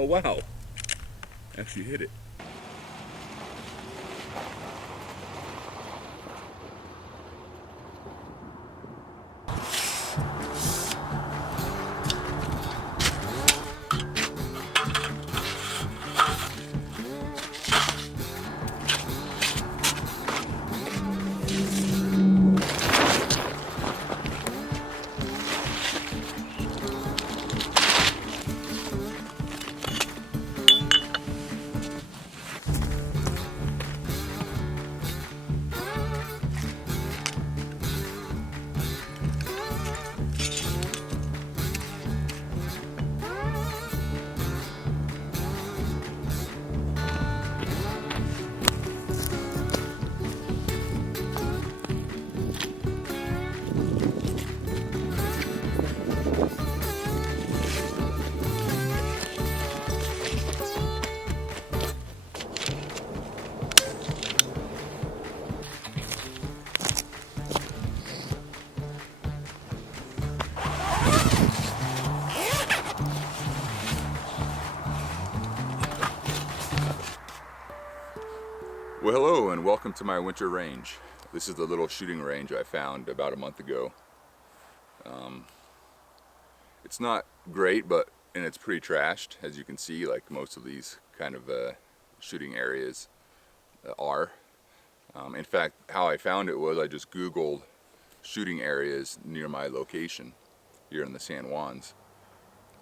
Oh wow, actually hit it. Well, hello and welcome to my winter range. This is the little shooting range I found about a month ago. It's not great, and it's pretty trashed, as you can see, like most of these kind of shooting areas are. In fact, how I found it was I just Googled shooting areas near my location here in the San Juans,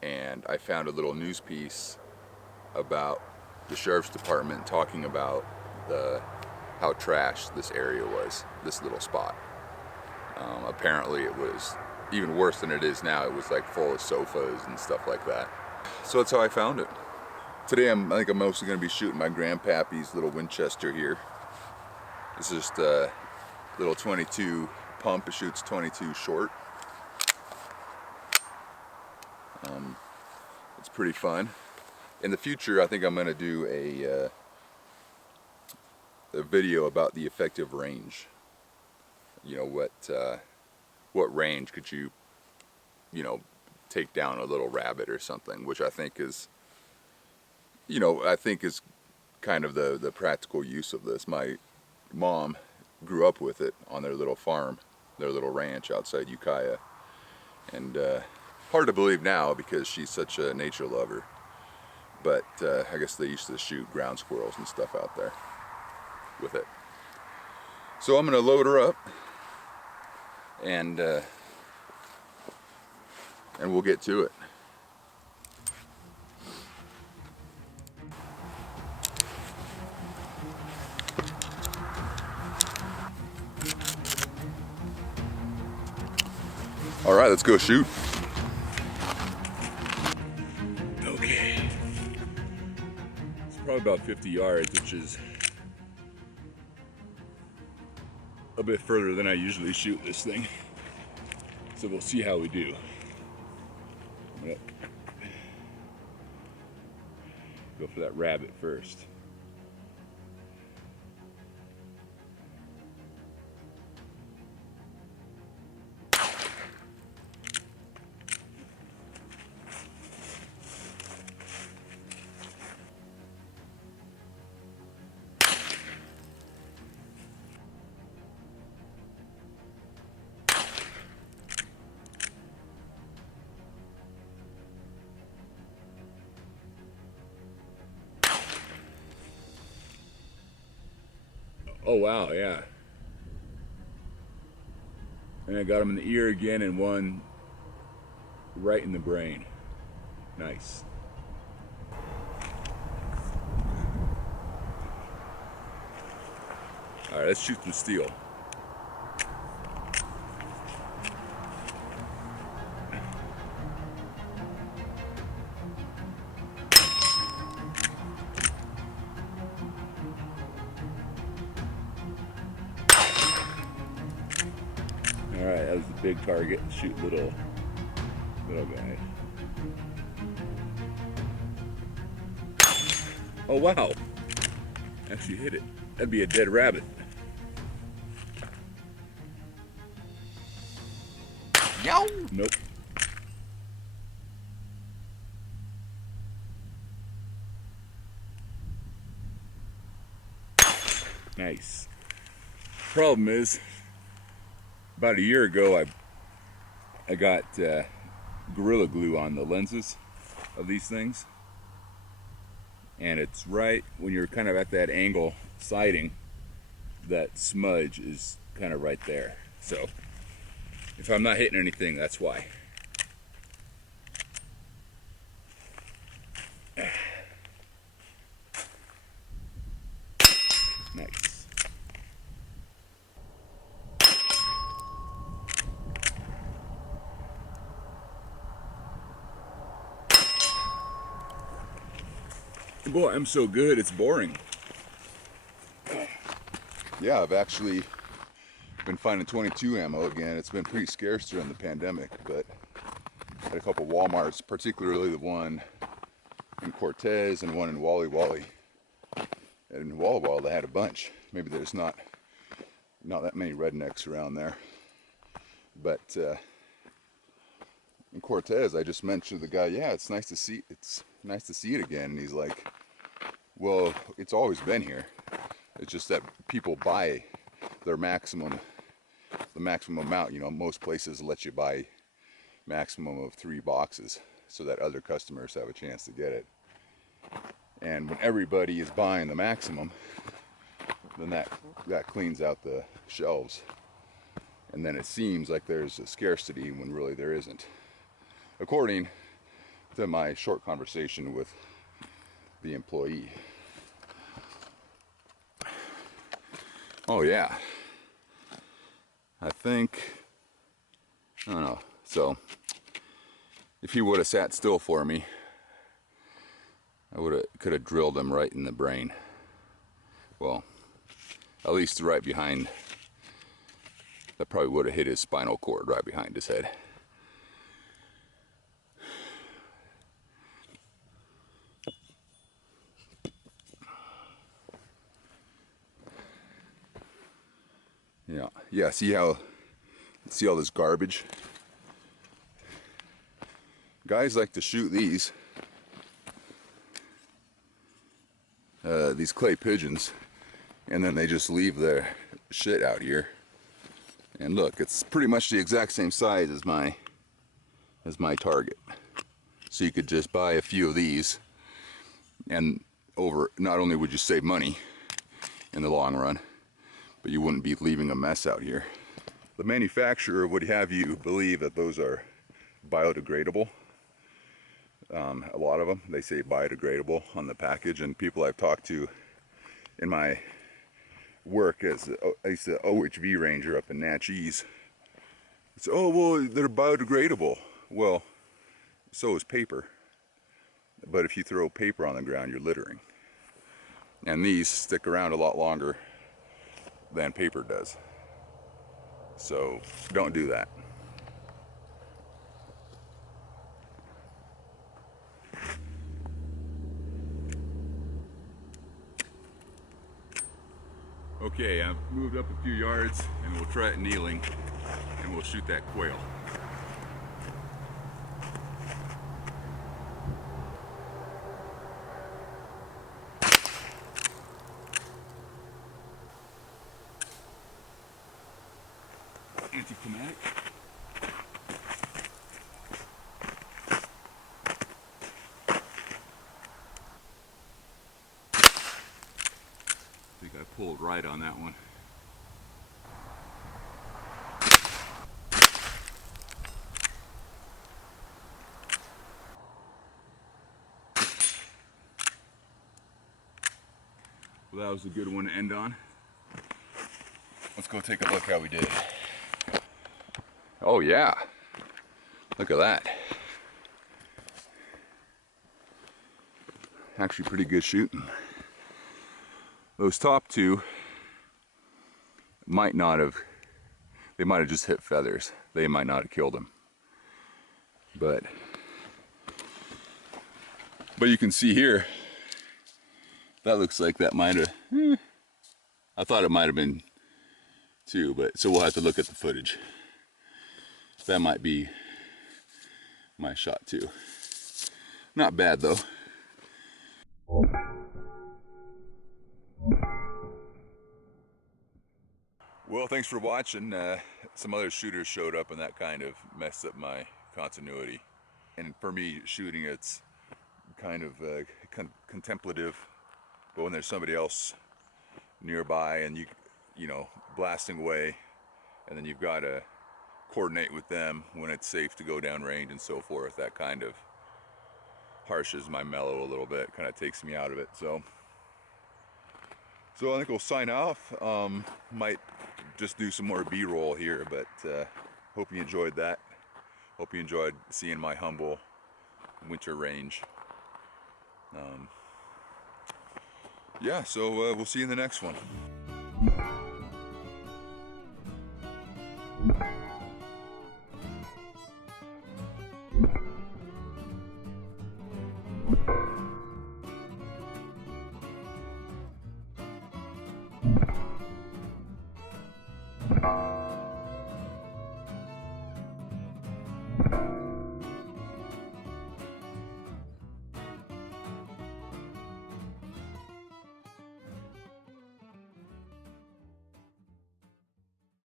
and I found a little news piece about the sheriff's department talking about how trashed this area was, this little spot. Apparently it was even worse than it is now. It was like full of sofas and stuff like that. So that's how I found it. Today I think I'm mostly going to be shooting my Grandpappy's little Winchester here. This is just a little 22 pump. It shoots 22 short. It's pretty fun. In the future, I think I'm going to do a video about the effective range. You know, what range could you take down a little rabbit or something, which I think is, is kind of the practical use of this. My mom grew up with it on their little farm, their little ranch outside Ukiah, and hard to believe now because she's such a nature lover, but I guess they used to shoot ground squirrels and stuff out there with it. So I'm going to load her up and we'll get to it. All right, let's go shoot. Okay. It's probably about 50 yards, which is a bit further than I usually shoot this thing. So we'll see how we do. I'm gonna go for that rabbit first. Oh wow, yeah. And I got him in the ear again and one right in the brain. Nice. All right, let's shoot some steel. All right, that was the big target. Shoot little guy. Oh wow! Actually hit it. That'd be a dead rabbit. Yow! Nope. Nice. Problem is, about a year ago, I got Gorilla Glue on the lenses of these things, and it's right when you're kind of at that angle sighting, that smudge is kind of right there. So if I'm not hitting anything, that's why. Nice. Boy, I'm so good, it's boring. Yeah, I've actually been finding 22 ammo again. It's been pretty scarce during the pandemic, but at a couple Walmarts, particularly the one in Cortez and one in Wally Wally. And in Walla Walla, they had a bunch. Maybe there's not that many rednecks around there. But in Cortez, I just mentioned to the guy, yeah, it's nice to see it again. And he's like, well, it's always been here. It's just that people buy their maximum, the maximum amount. You know, most places let you buy maximum of 3 boxes so that other customers have a chance to get it. And when everybody is buying the maximum, then that cleans out the shelves. And then it seems like there's a scarcity when really there isn't. According to my short conversation with the employee. Oh yeah. I don't know. So if he would have sat still for me, I could have drilled him right in the brain. Well, at least right behind. That probably would have hit his spinal cord right behind his head. Yeah. See all this garbage? Guys like to shoot these clay pigeons, and then they just leave their shit out here. And look, it's pretty much the exact same size as my target. So you could just buy a few of these, and not only would you save money in the long run, but you wouldn't be leaving a mess out here. The manufacturer would have you believe that those are biodegradable. A lot of them, they say biodegradable on the package, and people I've talked to in my work as I used to OHV ranger up in Natchez. It's, oh, well, they're biodegradable. Well, so is paper. But if you throw paper on the ground, you're littering. And these stick around a lot longer than paper does. So don't do that. Okay, I've moved up a few yards and we'll try it kneeling and we'll shoot that quail. Anti-climatic. I think I pulled right on that one. Well, that was a good one to end on. Let's go take a look how we did. Oh yeah, look at that. Actually pretty good shooting. Those top two might have just hit feathers. They might not have killed him. But you can see here, that looks like that might have, I thought it might have been two, but so we'll have to look at the footage. That might be my shot too. Not bad though. I think I Well, thanks for watching. Some other shooters showed up and that kind of messed up my continuity. And for me, shooting, it's kind of contemplative, but when there's somebody else nearby and you know, blasting away, and then you've got to coordinate with them when it's safe to go down range and so forth, that kind of harshes my mellow a little bit, kind of takes me out of it. So I think we'll sign off. Might just do some more B-roll here, but hope you enjoyed that. Hope you enjoyed seeing my humble winter range. Yeah, so we'll see you in the next one.